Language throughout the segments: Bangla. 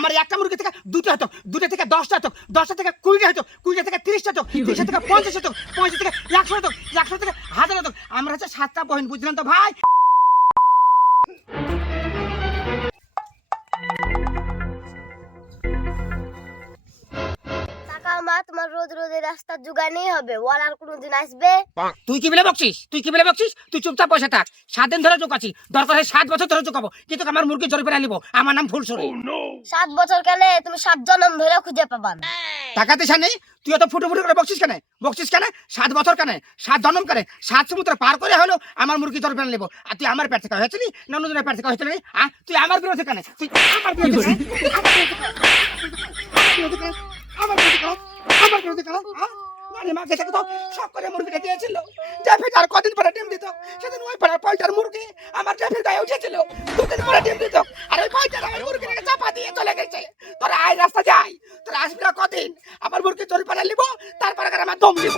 আমার একটা মুরগি থেকে দুটো হতো দুটো থেকে দশটা হতো দশটা থেকে কুড়িটা হতো কুড়িটা থেকে তিরিশটা হতো তিরিশটা থেকে পঞ্চাশ হতো পঞ্চাশ থেকে একশো হতো একশো থেকে হাজার হতো আমরা হচ্ছে সাতটা বহিন বুঝলেন তো ভাই? তোমার রোজ রোজ এই রাস্তার জোগানেই হবে। ওর আর কোনোদিন আসবে? তুই কি বলে বকছিস? তুই কি বলে বকছিস? তুই চুপচাপ বসে থাক। সাত দিন ধরে চোকাছি দরকার হয় সাত বছর ধরে চোকাবো কিন্তু আমার মুরগি জোর পেরে নিবো আমার নাম ফুলসুরি। সাত বছর কেন তুমি সাত জন্ম ধরে খুঁজে পাবা। না টাকাতে নেই? তুই তো ফুটো ফুটো করে বকছিস কেন? বকছিস কেন? সাত বছর কেন? সাত জন্ম কেন? সাত সমুদ্র পার করে হলো আমার মুরগি জোর পেরে নেব আর তুই আমার পেট থেকে হয়েছিলি না? অন্যজনের পেট থেকে হয়েছিলি আ তুই আমার বিরোধী কেন? তুই আমার বিরোধী কেন? আমার বিরোধী কেন? আমার বিরোধী কেন? আমার বিরোধী কেন? আ? মানে মাকে থেকে তো শখ করে মুরগিটা দিয়েছিল। ডেভিড আর কদিন পরে ডিম দিত। সেদিন ওই পাড়ার পয়টার মুরগি আমার গায়ে উঠেছিল। দুদিন পরে ডিম দিত। আর ওই পয়টার আমার মুরগিটাকে চাপা দিয়ে চলে গেছে। তোরা আয় রাস্তা যাই। তোরা আসবি না কদিন। আমার মুরগি তোর পাড়া নিবো তারপরে করে আমার দম দিব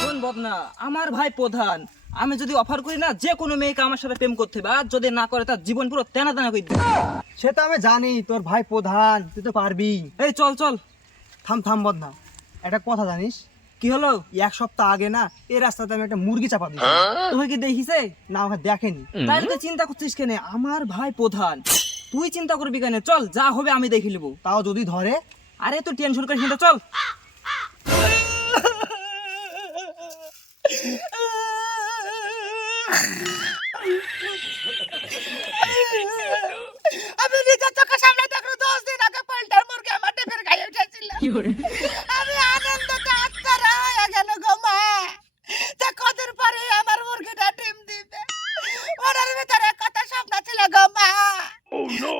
শোন বদনা আমার ভাই প্রধান। আমি যদি অফার করি না যে কোনো মেয়েকে আমার সাথে প্রেম করতে হবে। আর যদি না করে তার জীবন পুরো তেনা তেনা করে দিবে। সে তো আমি জানি তোর ভাই প্রধান তুই তো পারবি। এই চল চল। থাম থাম বদনা। একটা কথা জানিস? কি হলো? এক সপ্তাহ আগে না এই রাস্তাতে আমি একটা মুরগি চাপা দিই তুই কি দেখিছে? না আমাকে দেখেনি। তাই তো চিন্তা করছিস কেন? আমার ভাই প্রধান। তুই চিন্তা করবি কেন? চল যা হবে আমি দেখে নেব। তাও যদি ধরে আরে তো টেনশন করিস চিন্তা চল। আমি আনন্দতে আত্মারা হয়ে গেল গো মা? তা কদিন পরে আমার মুরগিটা ডিম দিবে। ওনার ভিতরে কত স্বপ্ন ছিল গো মা?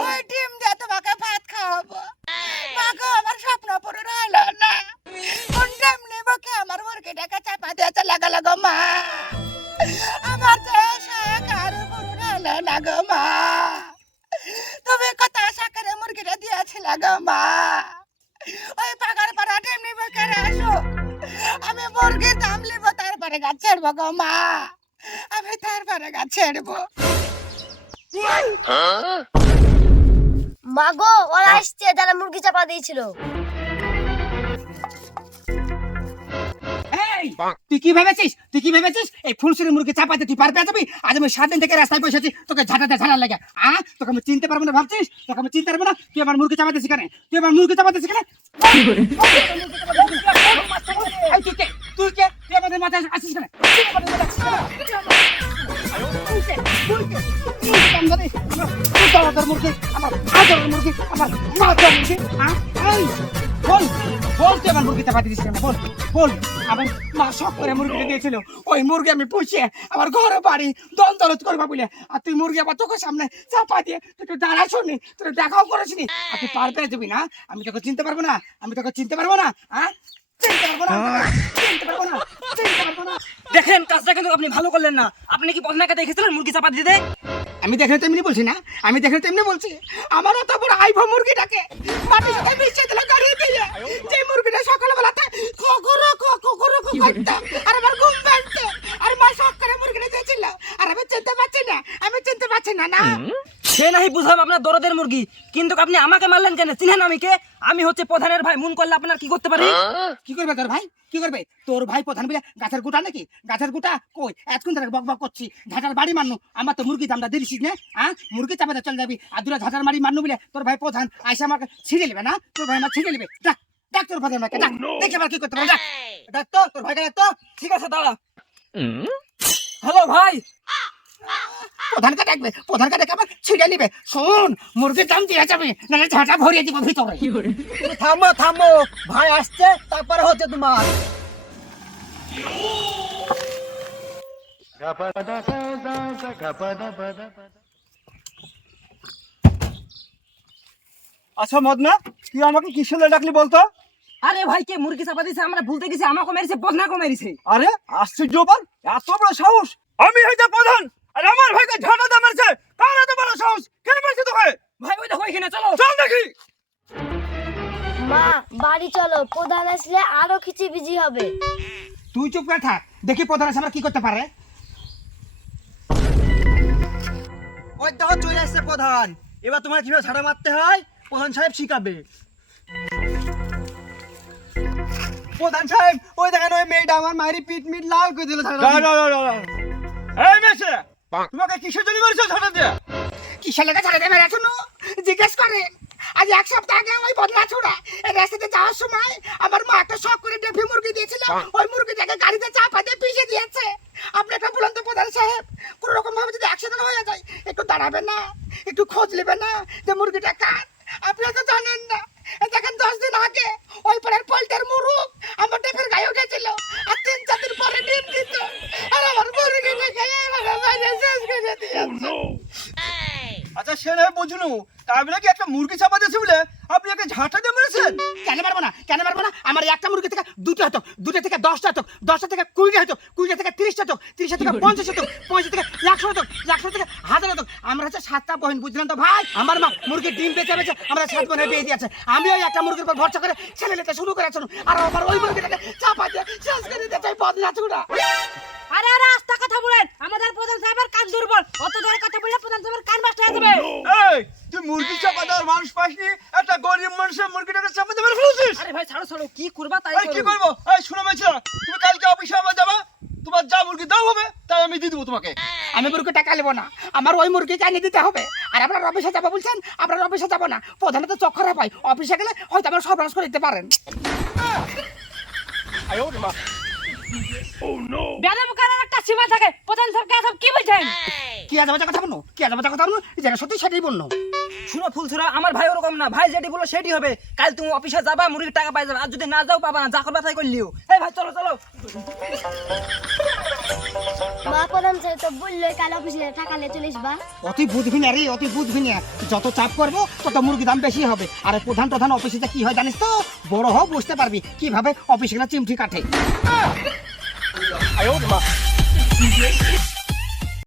ওই ডিম দিয়ে তোমাকে ভাত খাওয়াবো। মা গো আমার স্বপ্ন পূরণ হলো না। কোন ডিম নিব কি? আমার মুরগিটাকে চাপা দিয়ে চলে গেল গো মা। আমার তো শখ আর পূরণ হলো না গো মা। তুমি কত আশা করে মুরগিটা দিয়েছিল গো মা ওই পাগার পাড়া ডিম নিব করে আসো আমি মুরগি দাম নেব তারপরে গাছ ছাড়বো গো মা। আমি তারপরে গাছ ছাড়বো মা গো, ওরা আসছে, যারা মুরগি চাপা দিয়েছিল। তুই কি ভেবেছিস? তুই কি ভেবেছিস? এই ফুলসুরি মুরগি চাপাতে তুই পার পেয়ে যাবি আজ আমি সাত দিন থেকে রাস্তায় বসেছি তোকে ঝাঁটাতে ঝাড়া লাগে। আ? তোকে আমি চিনতে পারব না ভাবছিস? তোকে আমি চিনতে পারব না? তুই আমার মুরগি চাপাতে শিখানে তুই আমার মুরগি চাপাতে শিখানে তুই কে? তুই কে? তুই আমাদের মাথায় আসিস কেন? আমার মুরগি, আমার আদরের মুরগি, আমার মাথার মুরগি, আ? এই, বল, আমার? বল, বল। আমার মা শখ করে মুরগিটা দিয়েছিল। ওই মুরগি আমি আমার ঘরে বাড়ি দল দলত করবা বলে। আর তুই মুরগি আবার সামনে চাপা দিয়ে তুই তো দাঁড়া শুনি দেখাও করেছিনি আর তুই পার পেয়ে না আমি তোকে চিনতে পারব না আমি তোকে চিনতে পারব না হ্যাঁ? চিনতে পারব না চিনতে পারব না চিনতে পারব না। দেখেন কাজটা কিন্তু আপনি ভালো করলেন না। আপনি কি বদনাকে দেখেছিলেন মুরগি চাপা দিতে? আমি দেখলে তেমনি বলছি না, আমি দেখলে তেমনি বলছি আমারও তো বড় আইভ মুরগিটাকে মাটির সাথে মিশিয়ে দিলে, গাড়িয়ে দিয়ে। যে মুরগিটা সকালবেলাতে ককরো ককরো করতো, আর আমার ঘুম ভাঙতে, আর মা শখ করে মুরগিটা দিয়েছিল, আর আমি চিনতে পারছি না, আমি চিনতে পারছি না না। সে নাই বুঝলাম আপনার দরদের মুরগি, কিন্তু আপনি আমাকে মারলেন কেন? চিনেন আমি কে? আমি হচ্ছে প্রধানের ভাই মন করলে আপনার কি করতে পারি কি করবে তোর ভাই? কি করবে? তোর ভাই প্রধান বলে গাছের গুটা নাকি? গাছের গুটা? কই? এতক্ষণ ধরে বক বক করছি। ঝাঁটার বাড়ি মারনু। আমার তো মুরগি দামটা দিলিস না? হ্যাঁ? মুরগি চাপাতে চলে যাবি। আর দুটা ঝাঁটার বাড়ি মারনু বলে তোর ভাই প্রধান আইসা আমাকে ছিঁড়ে নেবে না? তোর ভাই আমার ছিঁড়ে নেবে। ডাক ডাক তোর ভাইকে ডাক দেখে আবার কি করতে পারব ডাক ডাক তো তোর ভাইকে ডাক তো। ঠিক আছে দাঁড়া। হ্যালো ভাই। আবার ছিঁড়ে নিবে। শোন মুরগির দাম দিয়ে যাবে নাহলে ঝাঁটা ভরিয়ে দিব ভিতরে। থামো থামো। ভাই আসছে তারপরে হচ্ছে তোমার। আচ্ছা মদনা তুই আমাকে কিসের লে ডাকলি বলতো? আরে ভাই কে মুরগি চাপা দিয়েছে আমরা ভুলতে গেছি আমাকে মেরেছে বদনাকে মেরেছে। আরে আশ্চর্য এত বড় সাহস। আমি হইতে প্রধান! আর আমার ভাইকে ঝাঁটা দা মেরেছে কার এত বড় সাহস কে মেরেছে তোকে? ভাই ওই দেখো এখানে চলো। চল দেখি। মা বাড়ি চলো প্রধান আসলে আরও খিচিবিজি হবে। তুই চুপ করে থাক দেখি প্রধান আমরা কি করতে পারে। ওই দেখো চলে আসছে প্রধান। এবার তোমার কীভাবে ঝাড়া মারতে হয় প্রধান সাহেব শিখাবে। প্রধান সাহেব ওই দেখেন ওই মেয়েটা আমার মায়ের পিট মিট লাল করে দিল দাঁড়া, তোমাকে কিসের জন্য করেছ ঝাঁটা দিয়ে? কিসের লেগে ছাড়া দেবে মেরেছো জিজ্ঞেস করেন আজ এক সপ্তাহ আগে ওই বদলা ছোড়া এই রাস্তাতে যাওয়ার সময় আমার মা একটা শখ করে ডেফি মুরগি দিয়েছিল। ওই মুরগিটাকে গাড়িতে চাপা দিয়ে পিষে দিয়েছে। সে নয় বলে একটা মুরগি চাপা দিয়েছে বলে আপনি একটা ঝাঁটা দিয়ে মেরেছেন? কেন পারব না? কেন পারব না? আমার একটা মুরগি থেকে দুটো হতো দুটো থেকে দশটা হতো দশটা থেকে কুড়িটা হতো কুড়িটা থেকে তিরিশটা হতো তিরিশটা থেকে পঞ্চাশ হতো পঞ্চাশ থেকে একশো হতো একশো থেকে হাজার হতো আমরা হচ্ছে সাতটা বহিন, বুঝলেন তো ভাই? আমার মা মুরগির ডিম বেচে বেচে আমরা সাত বোনের বিয়ে দিয়েছে। আমি ওই একটা মুরগির উপর ভরসা করে ছেলে শুরু করেছিল আর আমার ওই মুরগিটাকে চাপা দিয়ে শেষ করে দিতে চাই বদলা আরে আরে আস্তে কথা বলেন। আমাদের প্রধান সাহেবের কান দুর্বল। অত জোরে কথা বললে প্রধান সাহেবের কান বাস্ট হয়ে যাবে। এই তুই মুরগি চাপা দেওয়ার মানুষ পাসনি একটা গরিব মানুষের মুরগিটাকে চাপা মেরে ফেলেছিস আরে ভাই ছাড়ো ছাড়ো কি করবা তাই কি করব? এই শুনে মেয়েছিল তুমি কালকে অফিসে আমার যাবা তোমার যা মুরগি দাও হবে তাই আমি দিয়ে দেবো তোমাকে। আমি মুরগি টাকা নেব না আমার ওই মুরগি কানে দিতে হবে। আর আপনার অফিসে যাব বলছেন আপনার অফিসে যাব না। প্রধানত চক্করে পাই অফিসে গেলে হয়তো আমার সর্বনাশ করে দিতে পারেন। বেদম করার একটা সীমা থাকে। প্রধান সাহেবকে সব কি বলছেন? কি আজ বাজে কথা বলল? কি আজ বাজে কথা বলল? যেটা সত্যি সেটাই বলল। শুনো ফুলছুরা আমার ভাই ওরকম না। ভাই যেটি বলো সেটি হবে। কাল তুমি অফিসে যাবা মুরগির টাকা পাই যাবে। আর যদি না যাও পাবা না। যা করবা তাই করলিও। এই ভাই চলো চলো। মা প্রধান সাহেব তো বলল কাল অফিসে টাকা নিয়ে চলে আসবা। অতি বুঝবি না রে অতি বুঝবি না যত চাপ করব তত মুরগি দাম বেশি হবে। আর প্রধান প্রধান অফিসে কি হয় জানিস তো? বড় হোক বুঝতে পারবি। কীভাবে অফিসে চিমটি কাটে। 哎呦我的妈！你别。